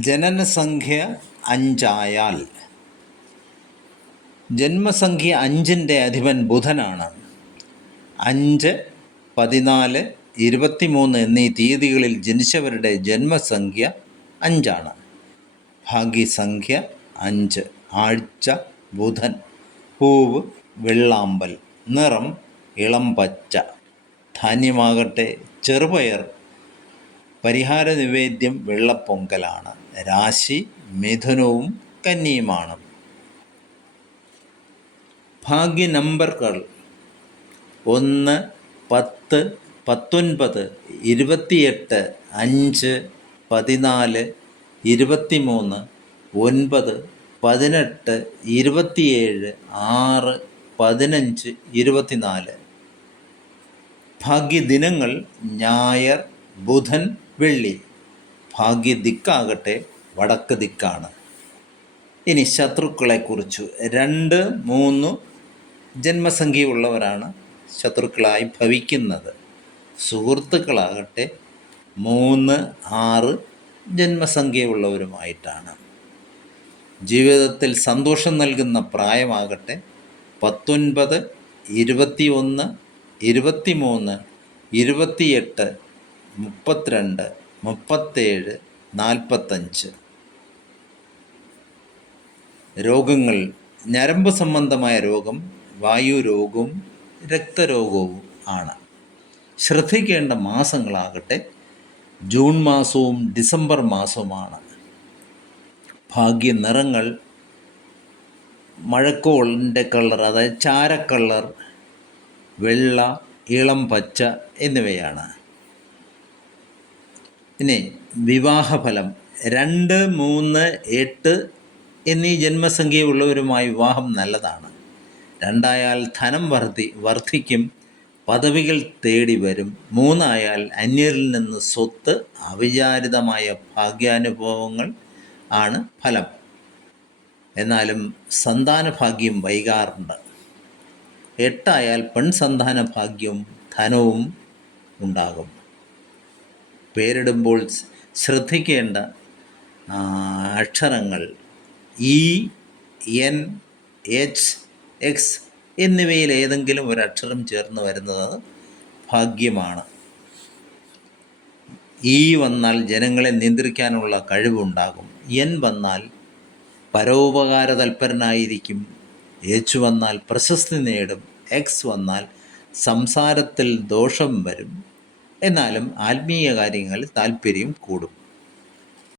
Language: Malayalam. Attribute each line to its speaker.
Speaker 1: ജനനസംഖ്യ അഞ്ചായാൽ. ജന്മസംഖ്യ അഞ്ചിന്റെ അധിപൻ ബുധനാണ്. അഞ്ച് പതിനാല് ഇരുപത്തിമൂന്ന് എന്നീ തീയതികളിൽ ജനിച്ചവരുടെ ജന്മസംഖ്യ അഞ്ചാണ്. ഭാഗ്യസംഖ്യ അഞ്ച് ആഴ്ച ബുധൻ പൂവ് വെള്ളാമ്പൽ നിറം ഇളം പച്ച. ധാന്യമാകട്ടെ ചെറുപയർ പരിഹാര നിവേദ്യം വെള്ളപ്പൊങ്കലാണ്. രാശി മിഥുനവും കന്നിയുമാണ്. ഭാഗ്യ നമ്പറുകൾ ഒന്ന് പത്ത് പത്തൊൻപത് ഇരുപത്തിയെട്ട് അഞ്ച് പതിനാല് ഇരുപത്തിമൂന്ന് ഒൻപത് പതിനെട്ട് ഇരുപത്തിയേഴ് ആറ് പതിനഞ്ച് ഇരുപത്തിനാല്. ഭാഗ്യദിനങ്ങൾ ഞായർ ബുധൻ വെള്ളി. ഭാഗ്യ ഭാഗ്യദിക്കാകട്ടെ വടക്ക് ദിക്കാണ്. ഇനി ശത്രുക്കളെക്കുറിച്ച്. രണ്ട് മൂന്ന് ജന്മസംഖ്യയുള്ളവരാണ് ശത്രുക്കളായി ഭവിക്കുന്നത്. സുഹൃത്തുക്കളാകട്ടെ മൂന്ന് ആറ് ജന്മസംഖ്യയുള്ളവരുമായിട്ടാണ്. ജീവിതത്തിൽ സന്തോഷം നൽകുന്ന പ്രായമാകട്ടെ പത്തൊൻപത് ഇരുപത്തിയൊന്ന് ഇരുപത്തിമൂന്ന് ഇരുപത്തിയെട്ട് മുപ്പത്തിരണ്ട് മുപ്പത്തേഴ് നാൽപ്പത്തഞ്ച് രോഗങ്ങൾ ഞരമ്പ് സംബന്ധമായ രോഗം വായു രോഗവും രക്തരോഗവും ആണ്. ശ്രദ്ധിക്കേണ്ട മാസങ്ങളാകട്ടെ ജൂൺ മാസവും ഡിസംബർ മാസവുമാണ്. ഭാഗ്യ നിറങ്ങൾ മഴക്കോളിന്റെ കളർ അതായത് ചാരക്കളർ വെള്ള ഇളം പച്ച എന്നിവയാണ്. ഇനി വിവാഹഫലം. രണ്ട് മൂന്ന് എട്ട് എന്നീ ജന്മസംഖ്യയുള്ളവരുമായി വിവാഹം നല്ലതാണ്. രണ്ടായാൽ ധനം വർദ്ധി വർദ്ധിക്കും പദവികൾ തേടി വരും. മൂന്നായാൽ അന്യരിൽ നിന്ന് സ്വത്ത് അവിചാരിതമായ ഭാഗ്യാനുഭവങ്ങൾ ആണ് ഫലം. എന്നാലും സന്താന ഭാഗ്യം വൈകാറുണ്ട്. എട്ടായാൽ പെൺസന്താന ഭാഗ്യവും ധനവും ഉണ്ടാകും. പേരിടുമ്പോൾ ശ്രദ്ധിക്കേണ്ട അക്ഷരങ്ങൾ ഇ എൻ എച്ച് എക്സ് എന്നിവയിൽ ഏതെങ്കിലും ഒരു അക്ഷരം ചേർന്ന് വരുന്നത് ഭാഗ്യമാണ്. ഇ വന്നാൽ ജനങ്ങളെ നിയന്ത്രിക്കാനുള്ള കഴിവുണ്ടാകും. എൻ വന്നാൽ പരോപകാര തൽപരനായിരിക്കും. എച്ച് വന്നാൽ പ്രശസ്തി നേടും. എക്സ് വന്നാൽ സംസാരത്തിൽ ദോഷം വരും. എന്നാലും ആത്മീയ കാര്യങ്ങളിൽ താല്പര്യം കൂടും.